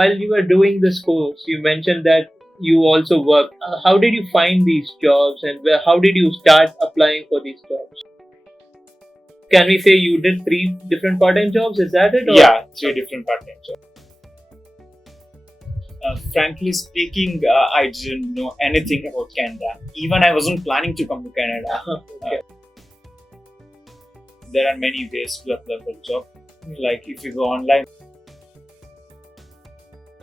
while you were doing this course, you mentioned that you also work. How did you find these jobs, and how did you start applying for these jobs? Can we say you did 3 different part-time jobs? Is that it? Or? Yeah, 3 different part-time jobs. Frankly speaking, I didn't know anything about Canada. Even I wasn't planning to come to Canada. Okay. There are many ways to apply for a job. Like if you go online,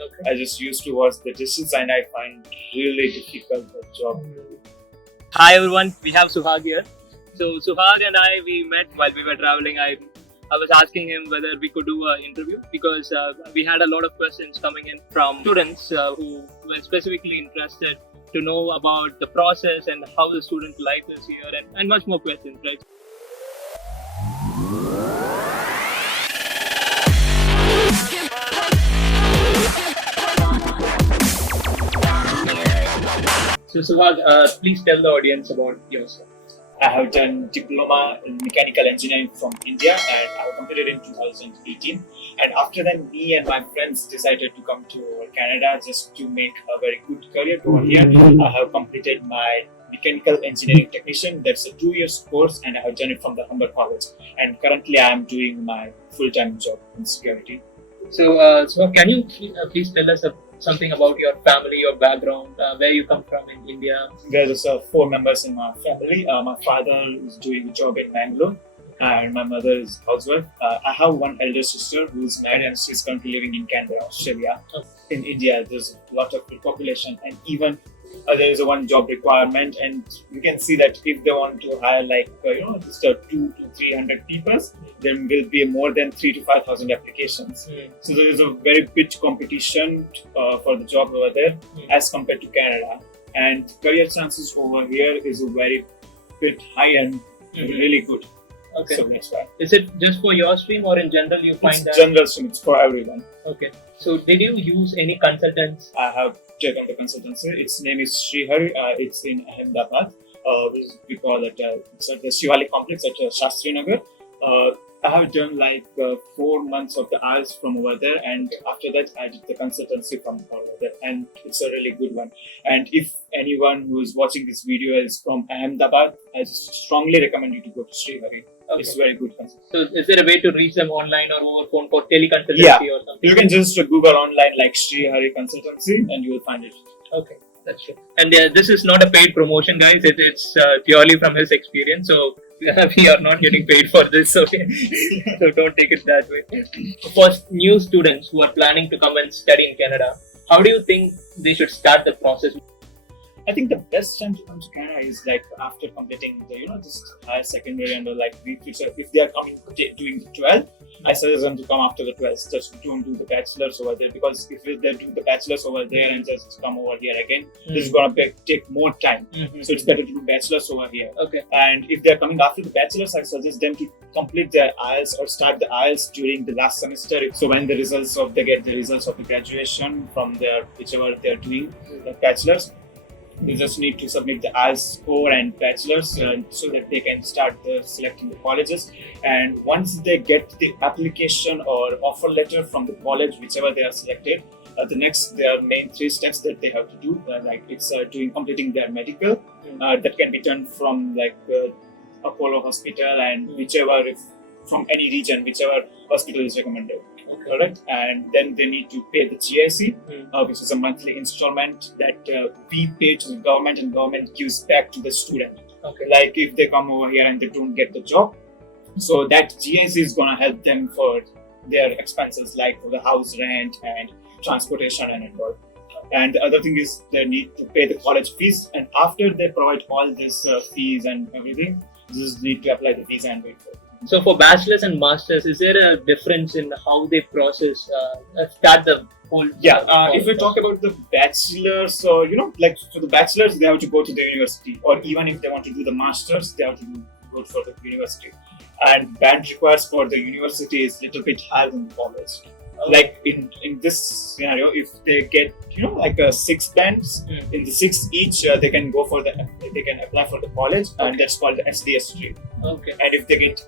Okay. I just used to watch the dishes and I find really difficult the job. Hi everyone, we have Suhag here. So Suhag and I, we met while we were traveling. I was asking him whether we could do an interview because we had a lot of questions coming in from students who were specifically interested to know about the process and how the student life is here, and much more questions, right? So Suhag, please tell the audience about yourself. I have done Diploma in Mechanical Engineering from India and I completed in 2018. And after that, me and my friends decided to come to Canada just to make a very good career over here. I have completed my Mechanical Engineering Technician. That's a 2 year course and I have done it from the Humber College. And currently I am doing my full-time job in security. So can you please tell us something about your family, your background, where you come from in India? There's 4 members in my family. My father is doing a job in Bangalore and my mother is housewife. I have one elder sister who is married and she's currently living in Canda, Australia. In India, there's a lot of population and even there is a one job requirement, and you can see that if they want to hire just 200 to 300 people, there will be more than 3,000 to 5,000 applications. So there is a very big competition for the job over there as compared to Canada, and career chances over here is a very bit high and really good. Okay. So that's why. Is it just for your stream or in general you find It's that? general stream, it's for everyone. Okay. So did you use any consultants? I have checked on the consultancy. Its name is Srihari. It's in Ahmedabad. We call it it's at the Shivali complex at Shastri Nagar. I have done 4 months of the IELTS from over there, and after that I did the consultancy from over there, and it's a really good one. And if anyone who is watching this video is from Ahmedabad, I strongly recommend you to go to Srihari. Okay. It's very good consultancy. So is there a way to reach them online or over phone for teleconsultancy or something? You can just Google online like Srihari Consultancy and you will find it. Okay, that's true. And this is not a paid promotion, guys. It's purely from his experience. So we are not getting paid for this, okay? So don't take it that way. For new students who are planning to come and study in Canada, how do you think they should start the process? I think the best time to come to Canada is after completing the just higher secondary and if they are coming doing the 12th, I suggest them to come after the 12th. Just don't do the bachelor's over there, because if they do the bachelor's over there and just come over here again, this is gonna take more time. So it's better to do bachelor's over here. Okay. And if they are coming after the bachelor's, I suggest them to complete their IELTS or start the IELTS during the last semester. So when they get the results of the graduation from their whichever they are doing the bachelor's, they just need to submit the IELTS score and bachelor's so that they can start selecting the colleges. And once they get the application or offer letter from the college, whichever they are selected, their main 3 steps that they have to do, completing their medical. That can be done from Apollo Hospital and from any region, whichever hospital is recommended. Okay. Alright, and then they need to pay the GIC, which is a monthly installment that we pay to the government and government gives back to the student. Okay. Like if they come over here and they don't get the job, so that GIC is gonna help them for their expenses like for the house rent and transportation and all. And the other thing is they need to pay the college fees, and after they provide all this fees and everything, they just need to apply the visa and wait for it. So for bachelor's and master's, is there a difference in how they process, start the whole? If we talk about the bachelor's, or for the bachelor's, they have to go to the university, or even if they want to do the master's, they have to go for the university. And band requires for the university is little bit higher than the college. Like in this scenario, if they get 6 bands in the 6 each, they can apply for the college, and that's called the SDS stream. Okay. And if they get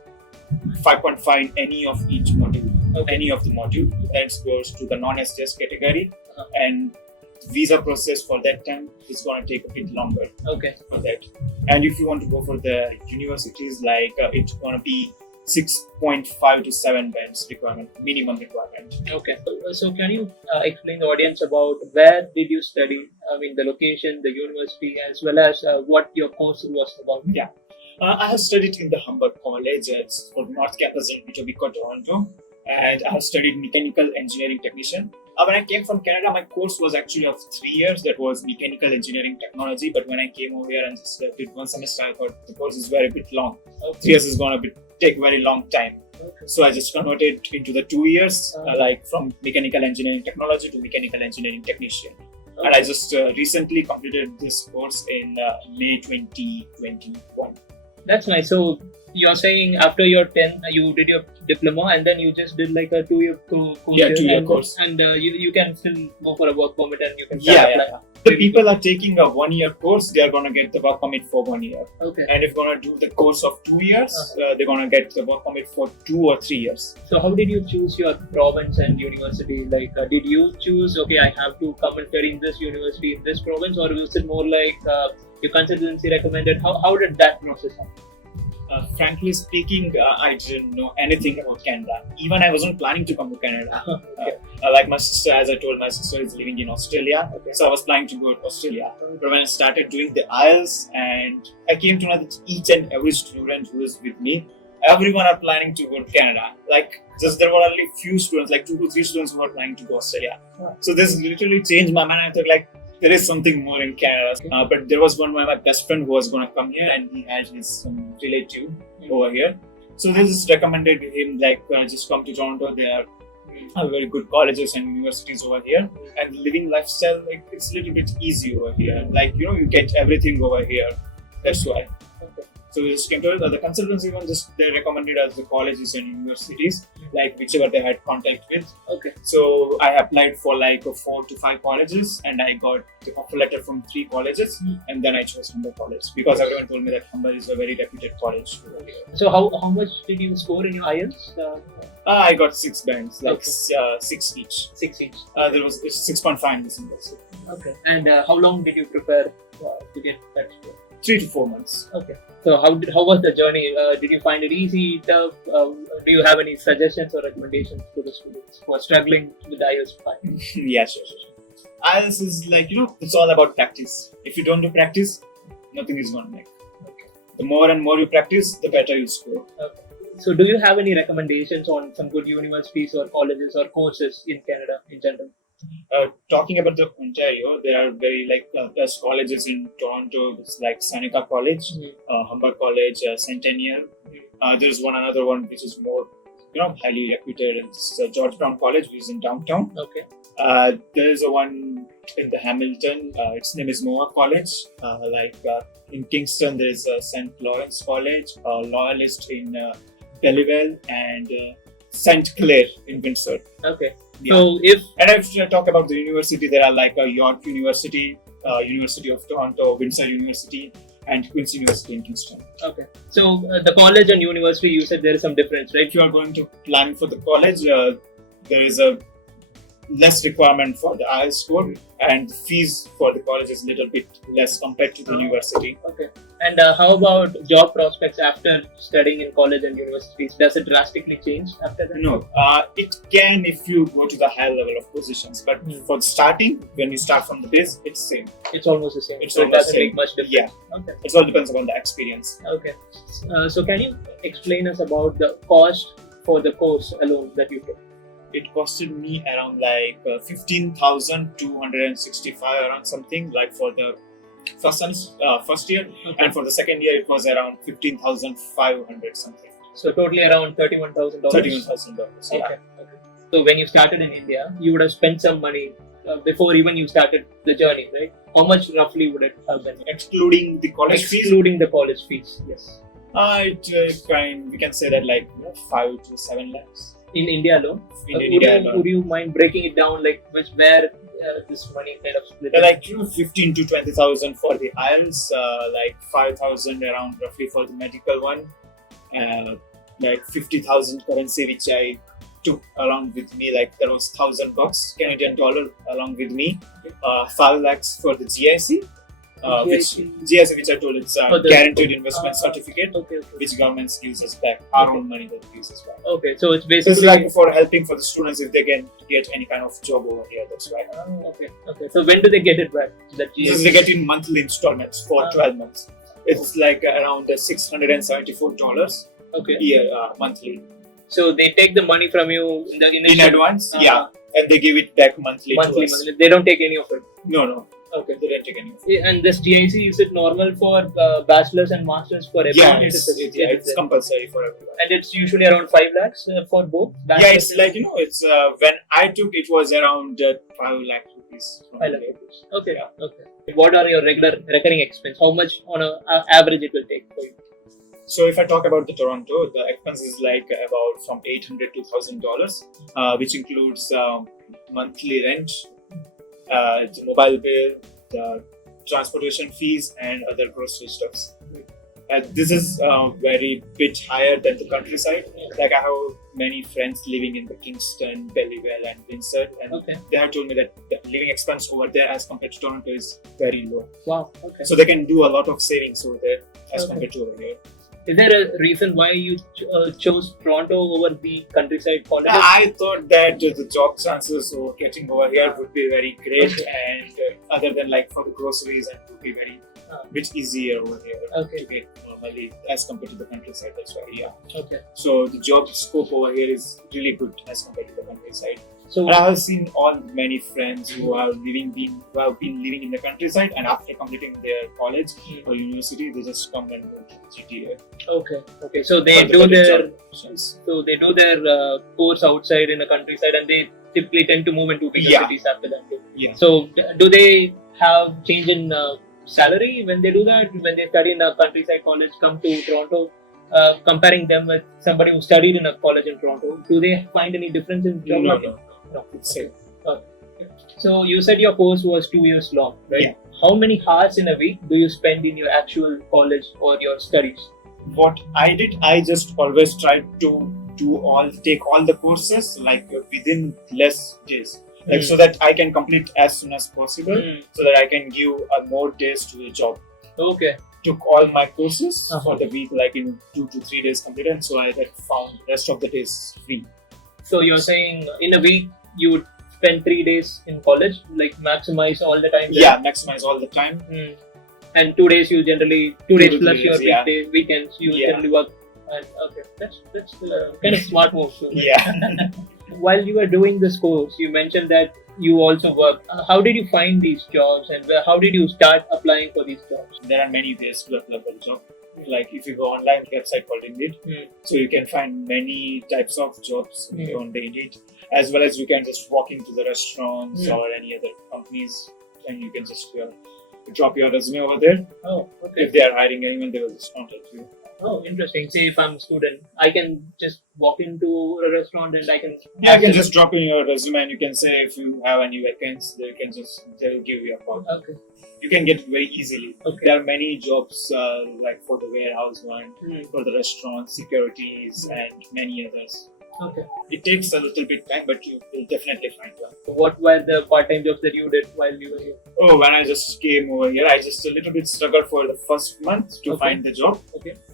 5.5 in any of each module, Okay. any of the module. That goes to the non-STS category, and visa process for that time is going to take a bit longer Okay. for that. And if you want to go for the universities, like it's going to be 6.5 to 7 bands requirement, minimum requirement. Okay. So can you explain the audience about where did you study? I mean, the location, the university, as well as what your course was about. Yeah. I have studied in the Humber College. It's for North Campus in Etobicoke, Toronto, and I have studied mechanical engineering technician. When I came from Canada, my course was actually of 3 years. That was mechanical engineering technology. But when I came over here and just did one semester, I thought the course is very bit long. Okay. 3 years is going to take very long time. Okay. So I just converted into the 2 years, like from mechanical engineering technology to mechanical engineering technician. Okay. And I just recently completed this course in May 2021. That's nice. So you're saying after your 10, you did your diploma and then you just did like a 2-year course. Yeah, 2-year course. And you can still go for a work permit and you can apply. The people are taking a 1-year course, they are going to get the work permit for 1 year. Okay. And if going to do the course of 2 years, they're going to get the work permit for 2 or 3 years. So how did you choose your province and university? Like, did you choose, okay, I have to come and study in this university, in this province, or was it more like your consultancy recommended? How did that process happen? Frankly speaking, I didn't know anything about Canada. Even I wasn't planning to come to Canada. Okay. Like my sister, as I told, my sister is living in Australia. Okay. So I was planning to go to Australia. But when I started doing the IELTS, and I came to know that each and every student who is with me, everyone are planning to go to Canada. Like, just there were only few students, like 2 to 3 students who were planning to go Australia. So this literally changed my mind. I thought, like, there is something more in Canada. But there was one of my best friend who was going to come here, and he had his relative over here. So they just recommended him, like, just come to Toronto. There are very good colleges and universities over here. And living lifestyle, like, it's a little bit easy over here. Like, you get everything over here. That's why. So we just came to the consultancy one, just they recommended us the colleges and universities, like whichever they had contact with. Okay. So I applied for like 4 to 5 colleges, and I got the offer letter from 3 colleges, and then I chose Humber College because everyone told me that Humber is a very reputed college. So how much did you score in your IELTS? I got 6 bands, like 6 each. 6 each. There was 6.5 in this university. Okay. And how long did you prepare to get that score? 3 to 4 months. Okay. So how was the journey? Did you find it easy, tough? Do you have any suggestions or recommendations to the students who are struggling with IELTS 5? Yeah, sure. IELTS is like, it's all about practice. If you don't do practice, nothing is going to make. Okay. The more and more you practice, the better you score. Okay. So do you have any recommendations on some good universities or colleges or courses in Canada in general? Talking about the Ontario, there are very best colleges in Toronto. It's like Seneca College, Humber College, Centennial. There's another one which is more, highly reputed. It's George Brown College, which is in downtown. Okay. There is a one in the Hamilton. Its name is Moore College. In Kingston, there is St. Lawrence College, Loyalist in Belleville, and St. Clair in Windsor. Okay. Yeah. So if I talk about the university, there are like York University, University of Toronto, Windsor University, and Queen's University in Kingston. Okay. So the college and university, you said there is some difference, right? If you are going to plan for the college, there is a less requirement for the IELTS score, and fees for the college is a little bit less compared to the university. Okay. And how about job prospects after studying in college and universities? Does it drastically change after that? No, it can if you go to the higher level of positions. But for starting, when you start from the base, it's same. It's almost the same. It's so it almost doesn't same. make much difference. Yeah. Okay. It all depends upon the experience. Okay. So can you explain us about the cost for the course alone that you took? It costed me around like 15,265 around something, like for the first year, and for the second year it was around 15,500 something. So totally around $31,000. $31,000. Yeah. Okay. So when you started in India, you would have spent some money before even you started the journey, right? How much roughly would it have been? Excluding the college fees. Excluding the college fees, yes. We can say that like 5 to 7 lakhs. In India alone? India alone. Would you mind breaking it down, like where this money kind of split? Like 15 to 20,000 for the IELTS, like 5,000 around roughly for the medical one, like 50,000 currency which I took along with me, like there was $1,000 Canadian dollar along with me, 5 lakhs for the GIC. Which GIC, which I told, it's a guaranteed investment certificate, which government gives us back, our own money that gives us back. Okay, so it's basically It's like for helping for the students if they can get any kind of job over here. That's why. Okay. So when do they get it back? That Because they get in monthly installments for 12 months. It's like around $674 year monthly. So they take the money from you in the In advance, and they give it back monthly to us. They don't take any of it. No. Okay. They don't take any of it. And this GIC, is it normal for bachelors and masters for everyone? It's compulsory for everyone. And it's usually around 5 lakhs for both? Yeah, it's like, it's when I took it was around 5 lakh rupees. 5 lakh rupees. Okay. What are your recurring expense? How much on an average it will take for you? So if I talk about the Toronto, the expense is like about from $800 to $1,000, which includes monthly rent, the mobile bill, the transportation fees, and other grocery stuffs. This is very bit higher than the countryside. Like I have many friends living in the Kingston, Belleville, and Windsor, and they have told me that the living expense over there as compared to Toronto is very low. Wow. Okay. So they can do a lot of savings over there as compared to over here. Is there a reason why you chose Toronto over the countryside colleges? I thought that the job chances of getting over here would be very great, and other than like for the groceries, and would be very bit easier over here to get normally as compared to the countryside. That's why, So the job scope over here is really good as compared to the countryside. So I have seen many friends who have been living in the countryside, and after completing their college or university, they just come and go to GTA. Okay. So they do their course outside in the countryside, and they typically tend to move into bigger cities after that. Yeah. So do they have change in salary when they do that? When they study in a countryside college, come to Toronto, comparing them with somebody who studied in a college in Toronto, do they find any difference in job market? No. It's same. So you said your course was 2 years long, right? Yeah. How many hours in a week do you spend in your actual college or your studies? What I did, I just always tried to take all the courses like within less days, like so that I can complete as soon as possible, so that I can give more days to the job. Okay. Took all my courses for the week, like in 2 to 3 days completed, and so I found rest of the days free. So you're saying in a week you would spend 3 days in college, like maximize all the time there? Yeah, maximize all the time. And 2 days you generally, 2 days plus your weekends, you generally work. And that's kind of smart move. Yeah. While you were doing this course, you mentioned that you also work. How did you find these jobs, and how did you start applying for these jobs? There are many ways to apply for the job. Like if you go online, website called Indeed, so you can find many types of jobs on the Indeed, as well as you can just walk into the restaurants or any other companies, and you can just drop your resume over there. If they are hiring anyone, they will just contact you. Interesting. Say if I'm a student, I can just walk into a restaurant and I can... Yeah, you can just drop in your resume, and you can say if you have any vacancies, they'll give you a call. Okay. You can get very easily. There are many jobs like for the warehouse one, for the restaurant, securities, and many others. It takes a little bit time, but you will definitely find one. What were the part-time jobs that you did while you were here? When I just came over here, I just a little bit struggled for the first month to find the job.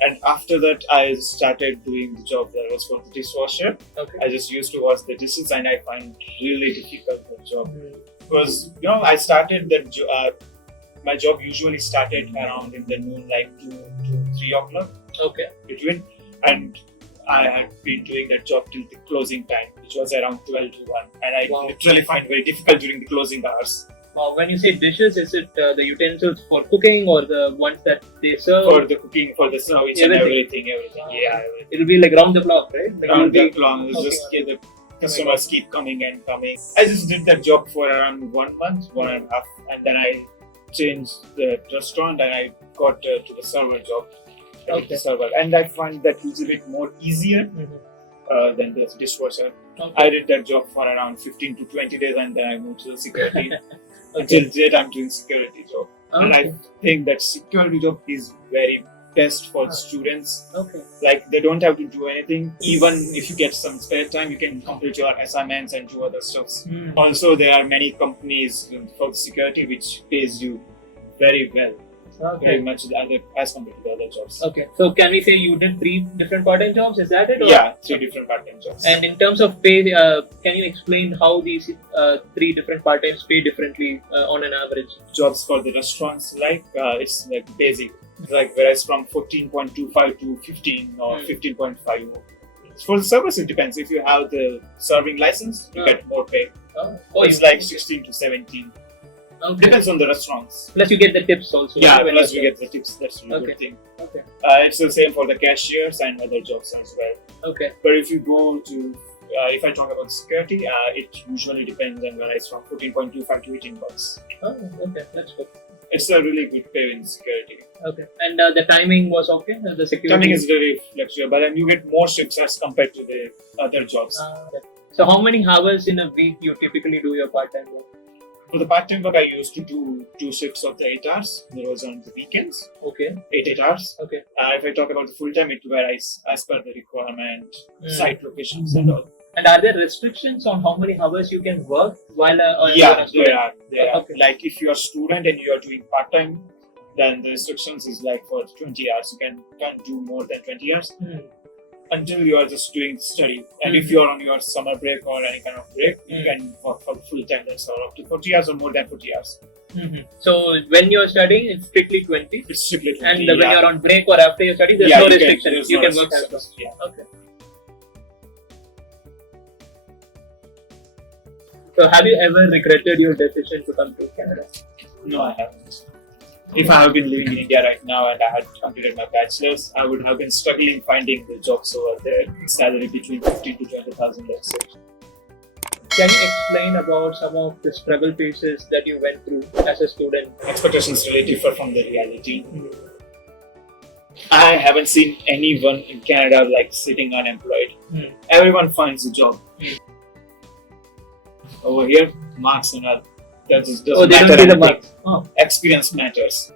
And after that, I started doing the job that was for the dishwasher. I just used to wash the dishes, and I find really difficult the job. Because, I started that my job usually started around in the noon, like 2 to 3 o'clock. Between, and I had been doing that job till the closing time, which was around 12 to 1. And I literally find it very difficult during the closing hours. When you say dishes, is it the utensils for cooking or the ones that they serve? For the cooking, for the service, and everything. Yeah, everything. It'll be like round the clock, right? Round the clock. Just the customers keep coming and coming. I just did that job for around 1 month, 1.5 months, and then I changed the restaurant and I got to the server job. Server, and I find that it's a bit more easier than the dishwasher. I did that job for around 15 to 20 days, and then I moved to the security. Until date, I'm doing security job, and I think that security job is very best for students. Okay. Like they don't have to do anything. Even if you get some spare time, you can complete your assignments and do other stuffs. Also, there are many companies for security which pays you very well, very much as compared to the other jobs. Okay. So can we say you did 3 different part-time jobs? Is that it? Or? Yeah, 3 different part-time jobs. And in terms of pay, can you explain how these 3 different part-times pay differently on an average? Jobs for the restaurants, it's like basic, like whereas from 14.25 to 15 or 15.5. For the servers, it depends. If you have the serving license, you get more pay. It's like 16 to 17. Okay. Depends on the restaurants. Plus you get the tips also. Yeah, plus we get the tips. That's a good thing. Okay. It's the same for the cashiers and other jobs as well. Okay. But if you go to, if I talk about security, it usually depends on whether it's from 14.25 to 18 bucks. Oh, okay, that's good. It's a really good pay in security. Okay. And the timing was okay? The security? Timing is very flexible and you get more shifts as compared to the other jobs. Okay. So how many hours in a week you typically do your part-time work? For the part-time work, I used to do 2 shifts of the 8 hours. There was on the weekends. Okay. 8 hours. Okay. If I talk about the full-time, it varies as per the requirement, site locations and all. And are there restrictions on how many hours you can work while Yeah, there are. Okay. Like if you're a student and you are doing part-time, then the restrictions is like for 20 hours. You can't do more than 20 hours until you are just doing study. And if you're on your summer break or any kind of break, you can work for full-time. That's all, up to 40 hours or more than 40 hours. So when you're studying, it's strictly 20. It's strictly 20. And when you're on break or after your study, there's no restrictions. You can work as well. Yeah. Okay. So have you ever regretted your decision to come to Canada? No, I haven't. If I have been living in India right now and I had completed my bachelor's, I would have been struggling finding the jobs over there. Salary between 15 to 20,000, let's say. Can you explain about some of the struggle phases that you went through as a student? Expectations really differ from the reality. I haven't seen anyone in Canada like sitting unemployed. Everyone finds a job. Over here, marks and all. That just doesn't matter. They don't see the marks. Experience matters.